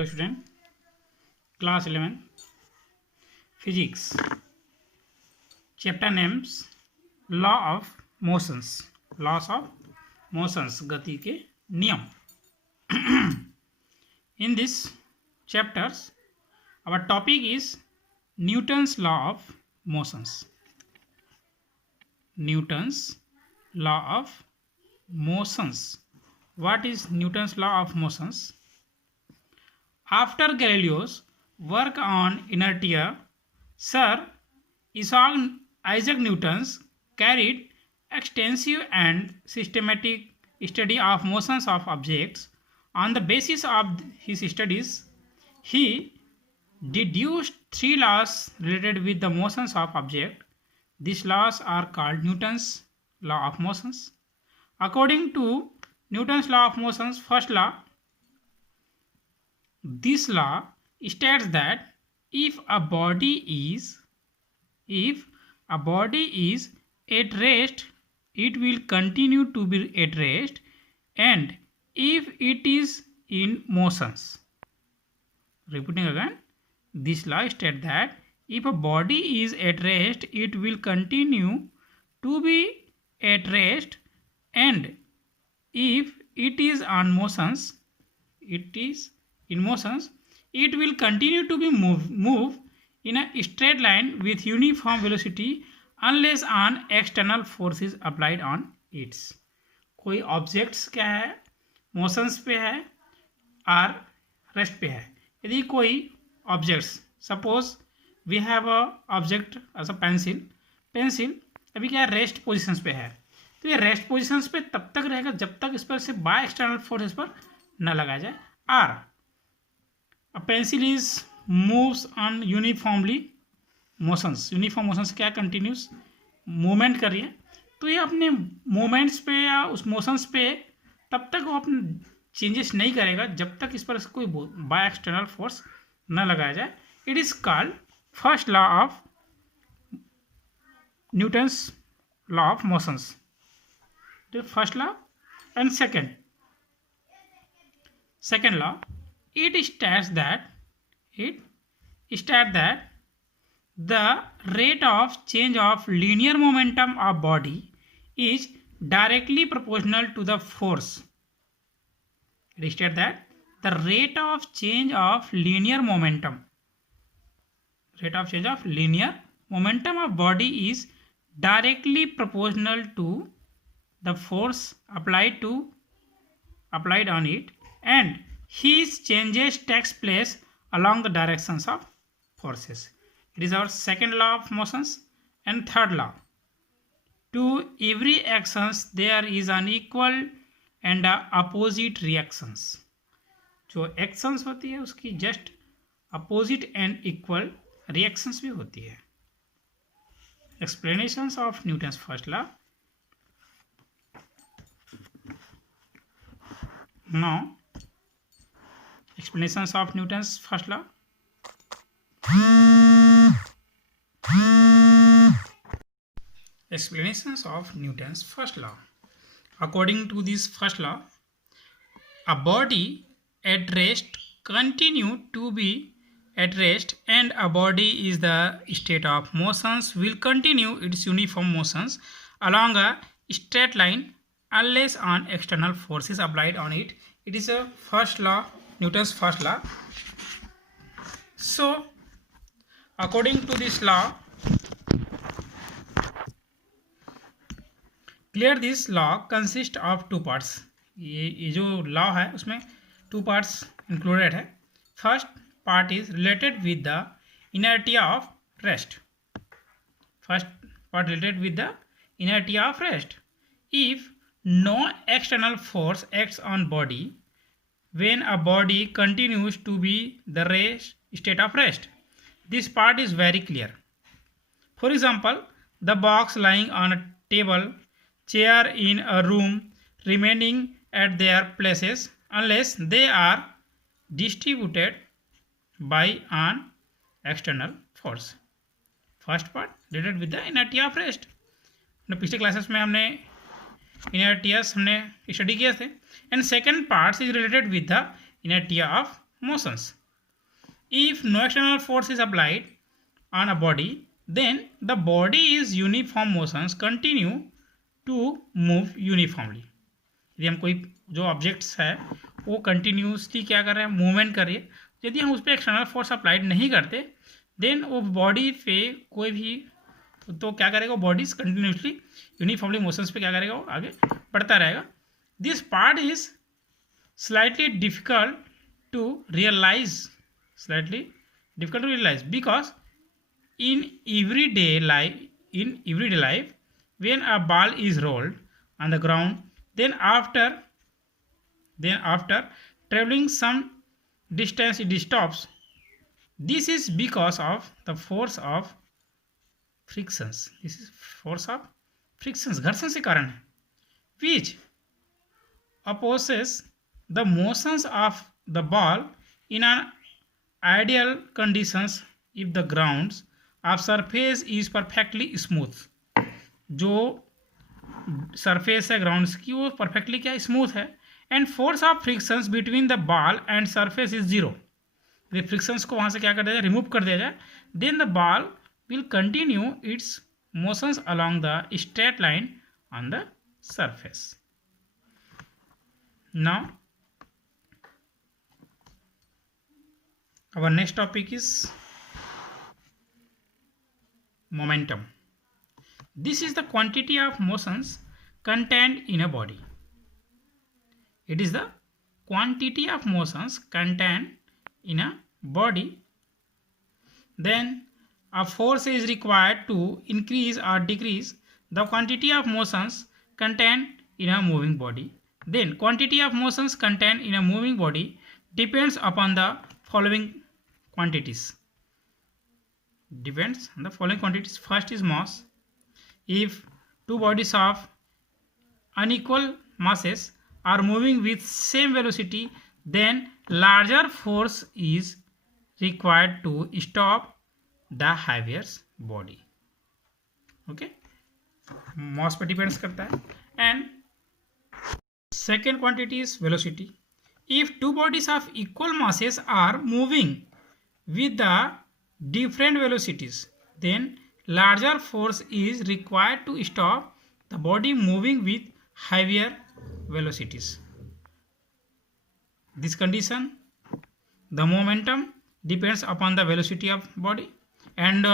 Hello student, class 11 physics, chapter names law of motions, laws of motions, गति के नियम. In this chapters our topic is Newton's law of motions. Newton's law of motions. What is Newton's law of motions? After Galileo's work on inertia, Sir Isaac Newton carried extensive and systematic study of motions of objects. On the basis of his studies, he deduced three laws related with the motions of objects. These laws are called Newton's law of motions. According to Newton's law of motions, first law, this law states that if a body is at rest, it will continue to be at rest, and if it is in motions. Repeating again, this law states that if a body is at rest, it will continue to be at rest, and if it is on motions, it will continue to be move in a straight line with uniform velocity unless an external force is applied on it. कोई objects क्या है, motions पे है और rest पे है. यदि कोई objects, suppose we have a object as a pencil अभी क्या है, रेस्ट पोजिशंस पे है, तो ये रेस्ट पोजिशंस पे तब तक रहेगा जब तक इस पर से बाय एक्सटर्नल फोर्स इस पर न लगाया जाए. और a pencil is moves on uniformly motions. Uniform motions क्या, कंटिन्यूस मूवमेंट कर रही है, तो ये अपने मूवमेंट्स पे या उस मोशंस पे तब तक वो अपने चेंजेस नहीं करेगा जब तक इस पर कोई बाय एक्सटर्नल फोर्स न लगाया जाए. It is called first law of Newton's law of motions. First law. And second law, it states that the rate of change of linear momentum of body is directly proportional to the force. It states that the rate of change of linear momentum of body is directly proportional to the force applied on it, and his changes takes place along the directions of forces. It is our second law of motions. And third law, to every actions there is an equal and opposite reactions. जो actions होती है उसकी just opposite and equal reactions भी होती है. Explanations of Newton's first law. Now explanations of Newton's first law. Explanations of Newton's first law. According to this first law, a body at rest continue to be at rest, and a body is the state of motions will continue its uniform motions along a straight line unless an external force is applied on it. It is a first law, Newton's first law. So according to this law, clear this law consists of two parts. ये जो law है उसमें two parts included है. First part is related with the inertia of rest. If no external force acts on body when a body continues to be the state of rest, this part is very clear. For example, the box lying on a table, chair in a room remaining at their places unless they are distributed by an external force. First part related with the inertia of rest. पिछले classes में हमने inertias हमने study किए थे. And second part is related with the inertia of motions. If no external force is applied on a body, then the body is uniform motions continue to move uniformly. यदि हम कोई जो objects है वो continuously क्या कर रहे हैं, मूवमेंट कर रही है, यदि हम उस पर एक्सटर्नल फोर्स अप्लाइड नहीं करते देन वो बॉडी पे कोई भी तो क्या करेगा, बॉडी कंटिन्यूसली यूनिफॉर्मली मोशंस पे क्या करेगा, वो आगे बढ़ता रहेगा. This part is slightly difficult to realize because in everyday life when a ball is rolled on the ground, then after traveling some distance it stops. This is because of the force of frictions. This is force of frictions, घर्षण से कारण है, which opposes the motions of the ball in an ideal conditions if the grounds of surface is perfectly smooth. जो surface है grounds की वो perfectly क्या smooth है. And force of frictions between the ball and surface is zero. यदि frictions को वहाँ से क्या कर दिया जाए, रिमूव कर दिया जाए, then the ball will continue its motions along the straight line on the surface. Now our next topic is momentum. This is the quantity of motions contained in a body. It is the quantity of motions contained in a body. Then a force is required to increase or decrease the quantity of motions contained in a moving body. Then quantity of motions contained in a moving body depends upon the following quantities. First is mass. If two bodies of unequal masses are moving with same velocity, then larger force is required to stop the heavier body. Okay, mass पर depends करता है. And second quantity is velocity. If two bodies of equal masses are moving with the different velocities, then larger force is required to stop the body moving with heavier velocities. This condition, the momentum depends upon the velocity of body. And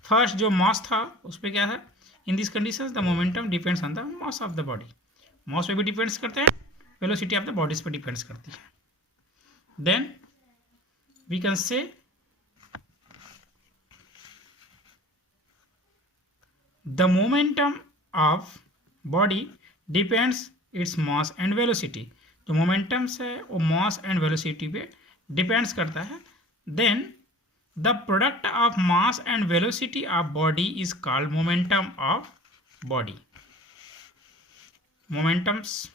first जो mass था उस पर क्या है, in these conditions the momentum depends on the mass of the body. mass पे भी depends करते हैं, velocity of the bodies पर depends करती है. Then we can say the momentum of body depends its mass and velocity. जो momentum है वो mass and velocity पे depends करता है. Then the product of mass and velocity of body is called momentum of body. Momentums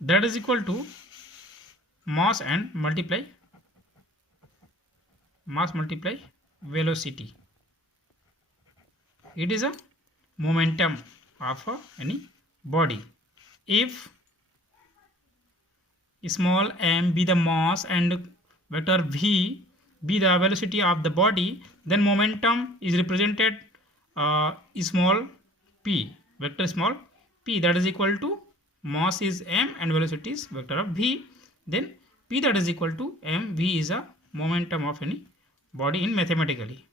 that is equal to mass and multiply velocity. It is a momentum of any body. If small m be the mass and vector v be the velocity of the body, then momentum is represented small p, vector small p, that is equal to mass is m and velocity is vector of v. Then p that is equal to mv is a momentum of any body in mathematically.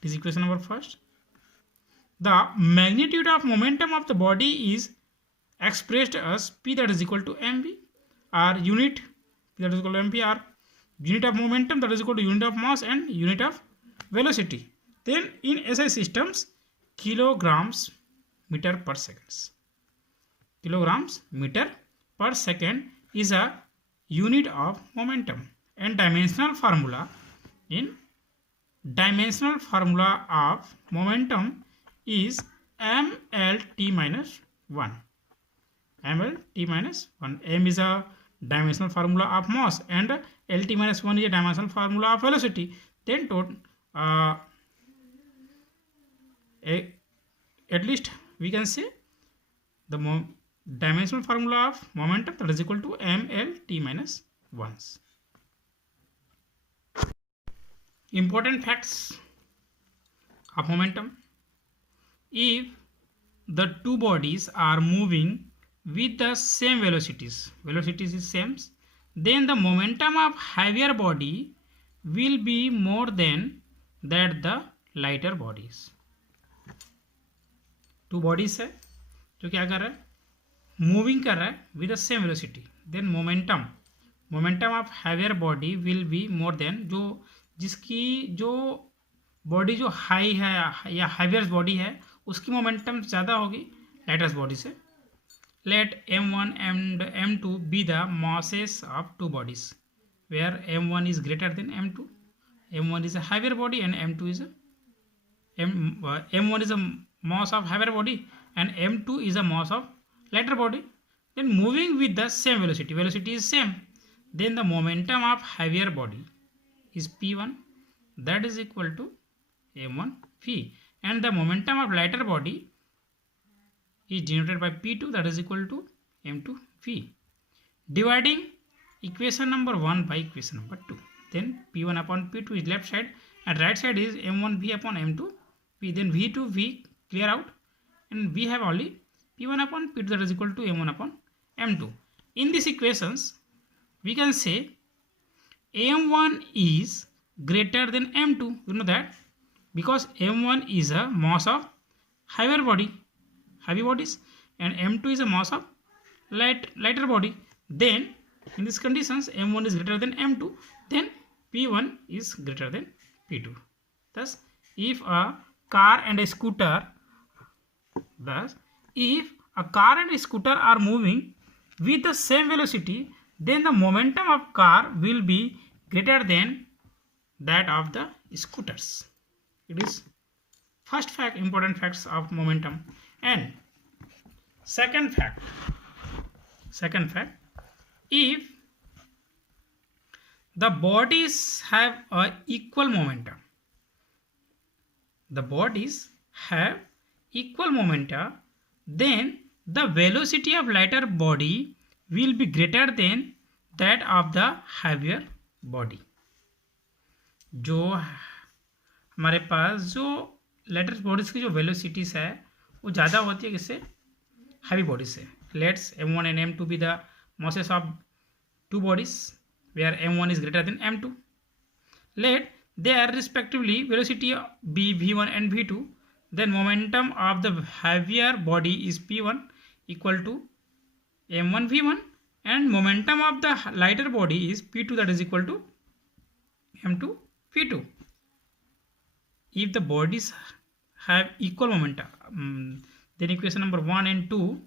This is equation number first. The magnitude of momentum of the body is expressed as p that is equal to mv, or unit p that is equal to mv, or unit of momentum that is equal to unit of mass and unit of velocity. Then in SI systems, kilograms meter per seconds. Kilograms meter per second is a unit of momentum. And dimensional formula of momentum is mlt minus 1. mlt minus 1. M is a dimensional formula of mass and lt minus 1 is a dimensional formula of velocity. Then at least we can say the dimensional formula of momentum, that is equal to mlt minus 1. Important facts of momentum. If the two bodies are moving with the same velocities is same, then the momentum of heavier body will be more than that the lighter bodies. Two bodies है जो क्या कर रहा है, moving कर रहा है with the same velocity, then momentum of heavier body will be more than, जो जिसकी जो बॉडी जो हाई है या हैवियर बॉडी है उसकी मोमेंटम ज़्यादा होगी लाइटर बॉडी से. Let m1 and m2 be the masses of two bodies where m1 is greater than m2. m1 is a heavier body and m2 is a m1 is a mass of heavier body and m2 is a mass of lighter body. Then moving with the same velocity is same, then the momentum of heavier body is p1, that is equal to m1 v, and the momentum of lighter body is denoted by p2, that is equal to m2 v. Dividing equation number 1 by equation number 2, then p1 upon p2 is left side and right side is m1 v upon m2 v, then v2 v clear out and we have only p1 upon p2, that is equal to m1 upon m2. In these equations we can say m1 is greater than m2, you know that, because m1 is a mass of heavy bodies and m2 is a mass of lighter body. Then in these conditions m1 is greater than m2, then p1 is greater than p2. Thus if a car and a scooter are moving with the same velocity, then the momentum of car will be greater than that of the scooters. It is first fact, important facts of momentum. And second fact, if the bodies have a equal momentum, then the velocity of lighter body will be greater than that of the heavier body. जो हमारे पास जो lighter bodies की जो velocities है वो ज़्यादा होती है किससे, हैवी बॉडी से. Let's m1 and m2 be the masses of two bodies where m1 is greater than m2. Let their respectively velocity be v1 and v2, then momentum of the heavier body is p1 equal to m1 v1 and momentum of the lighter body is p2, that is equal to m2 v2. If the bodies have equal momentum, then equation number 1 and 2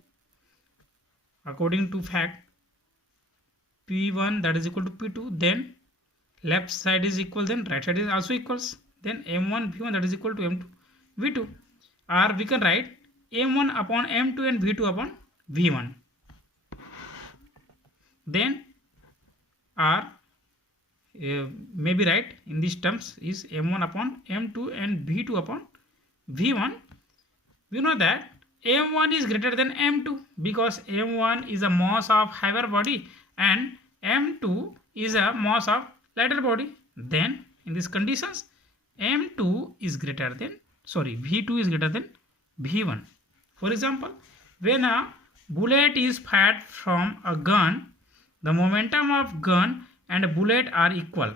according to fact p1 that is equal to p2, then left side is equal, then right side is also equals, then m1 v1 that is equal to m2 v2, or we can write m1 upon m2 and v2 upon v1. Then or maybe right in these terms is m1 upon m2 and v2 upon v1. We know that m1 is greater than m2 because m1 is a mass of heavier body and m2 is a mass of lighter body. Then in these conditions v2 is greater than v1. For example, when a bullet is fired from a gun, the momentum of gun and bullet are equal.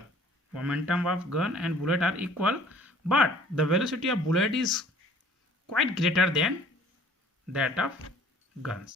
But the velocity of bullet is quite greater than that of guns.